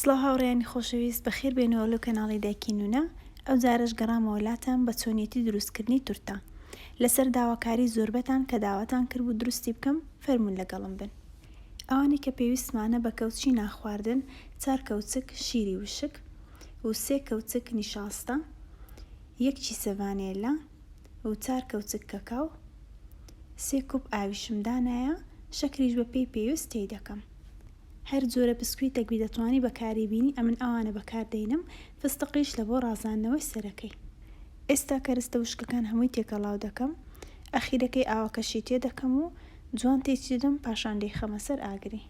سڵاو هاوڕێیانی خۆشەویست، بەخێر بێنەوە لەو کەناڵی دایکی نونە. ئەو جارەش گەڕامەوە وڵاتان بە چۆنیەتی دروستکردنی تورتە. لەسەر داواکاری زۆربەتان کە داواتان کرد بوو دروستی بکەم فەرمون لەگەڵم بن. ئەوانی کە پێویستمانە بە کەوچی ناخواردن 4 کەوچک شیری وشک و 3 کەوچک نیشاستە، 1 چیسە ڤانێلا و 4 کەوچک کەکاو، 3 کوب ئاویشم دانایە، شەکریش بە پێی پێویست تێی دەکەم. هەر جۆرە بسکویتێک دەتوانی بەکاری بینی، ئەمن ئەوانە بەکاردێنم، فستقیش لە بۆ ڕازاندنەوەی سەرەکەی. ئێستا کەرستە وشکەکان هەمووی تێکەڵاو دەکەم، ئەخیرەکەی ئاوەکەشی تێ دەکەم و جوان تێچی دەم، پاشان دەیخەمە سەر ئاگری.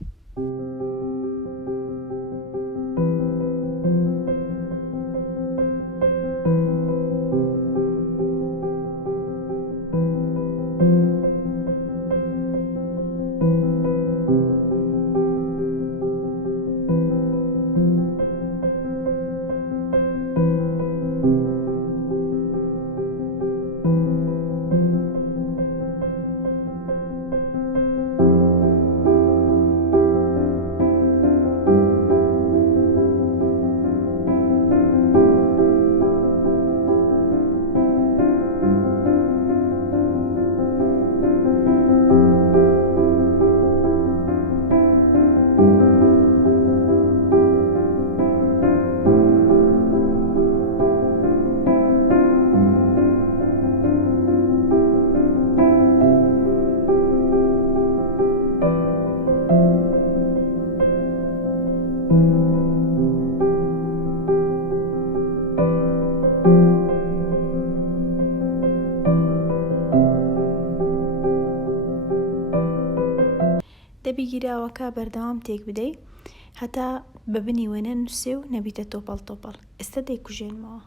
دەبی گیراوەکە بەردەوام تێک بدەی هەتا بەبنی وێنە نووسێ و نەبیتە تۆپەڵ تۆپەڵ. ئێستا دەیکوژێنمەوە.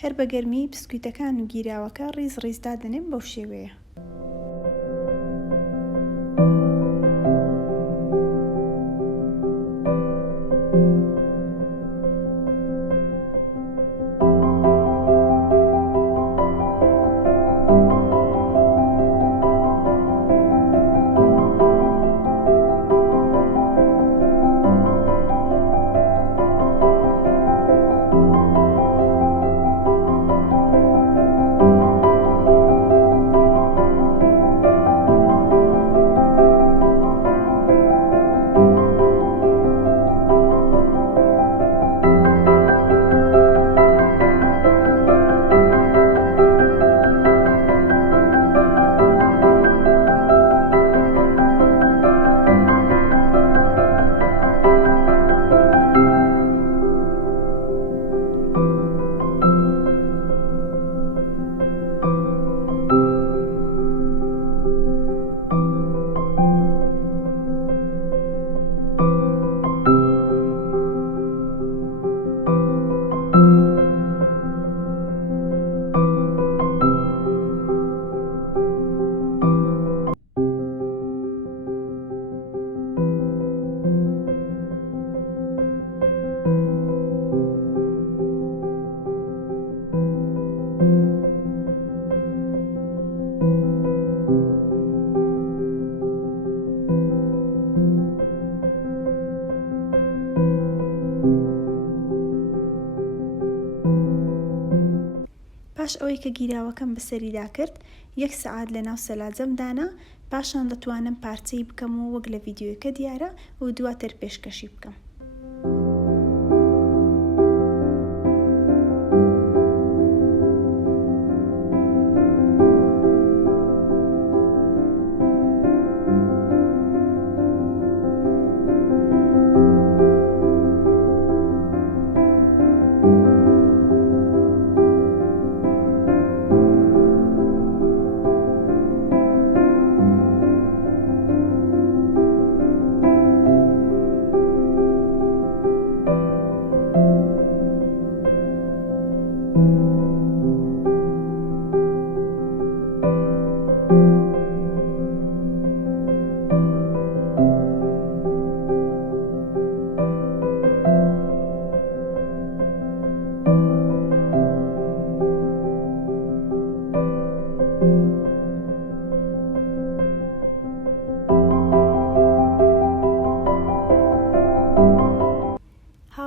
هەر بە گەرمی بسکویتەکان و گیراوەکە ڕیز ڕیز دادەنێم بەو شێوەیە. پاش ئەوەی کە گیراوەکەم بەسەریدا کرد 1 سەعات لە ناو سەلاجەم دانا، پاشان دەتوانم پارچەی بکەم و وەک لە ڤیدیۆیەکە دیارە و دواتر پێشکەشی بکەم.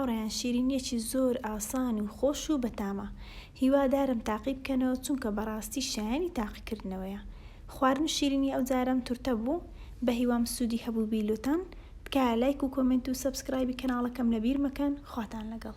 هاوڕێیان شیرینیەکی زۆر ئاسان و خۆش و بەتامە. هیوادارم تاقی بکەنەوە چونکە بەڕاستی شایانی تاقیکردنەوەیە. خواردن و شیرینی ئەو جارەم تورتە بوو. بە هیوام سودی هەبوو بیلوتان. تکایە لایک و کۆمنت و سەبسکرایبی کەناڵەکەم لەبیر مەکەن. خواتان لەگەڵ.